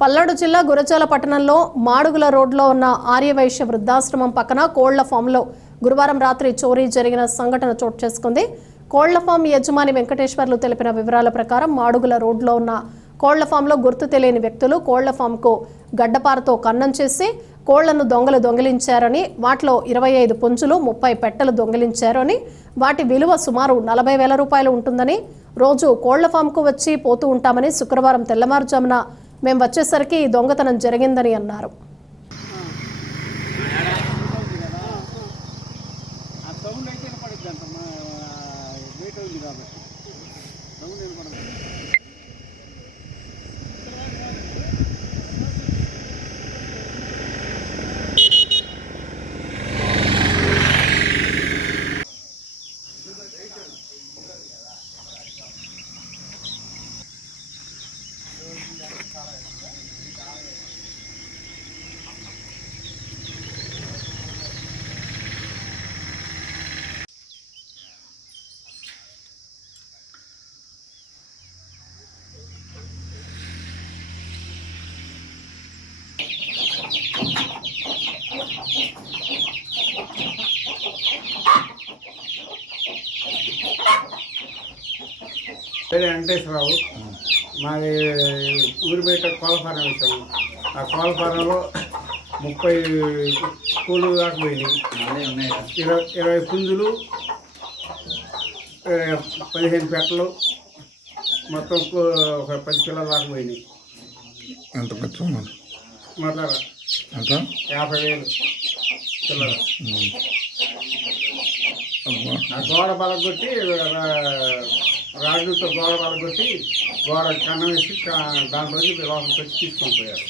పల్నాడు జిల్లా గురజాల పట్టణంలో మాడుగుల రోడ్లో ఉన్న ఆర్యవైశ్య వృద్ధాశ్రమం పక్కన కోళ్ల ఫామ్లో గురువారం రాత్రి చోరీ జరిగిన సంఘటన చోటు చేసుకుంది. కోళ్ల ఫామ్ యజమాని వెంకటేశ్వర్లు తెలిపిన వివరాల ప్రకారం మాడుగుల రోడ్లో ఉన్న కోళ్ల ఫామ్లో గుర్తు తెలియని వ్యక్తులు కోళ్ల ఫామ్కు గడ్డపారతో కన్నం చేసి కోళ్లను దొంగిలించారని, వాటిలో 25 పుంజులు 30 పెట్టెలు దొంగిలించారని, వాటి విలువ సుమారు 40,000 రూపాయలు ఉంటుందని, రోజు కోళ్ల ఫామ్కు వచ్చి పోతూ ఉంటామని, శుక్రవారం తెల్లవారుజామున మేము వచ్చేసరికి ఈ దొంగతనం జరిగిందని అన్నారు. వెంకటేశ్వరరావు, మాది ఊరి బయట కోళ్ళఫారం వేసాము. ఆ కోళ్ళఫారంలో 30 కోళ్ళు దాకా పోయినాయి. 20 పుంజులు, 15 పెట్టలు, మొత్తం ఒక 10 కిలోల దాకా పోయినాయి. ఎంత ఖర్చు మొదల ఎంత 50,000 కిలోలు. ఆ గోడ బలగొట్టి రాజులతో గోడ బలగొట్టి గోడ కన్నం వేసి దాంట్లోకి లోపలికి వచ్చి తీసుకొని పోయారు.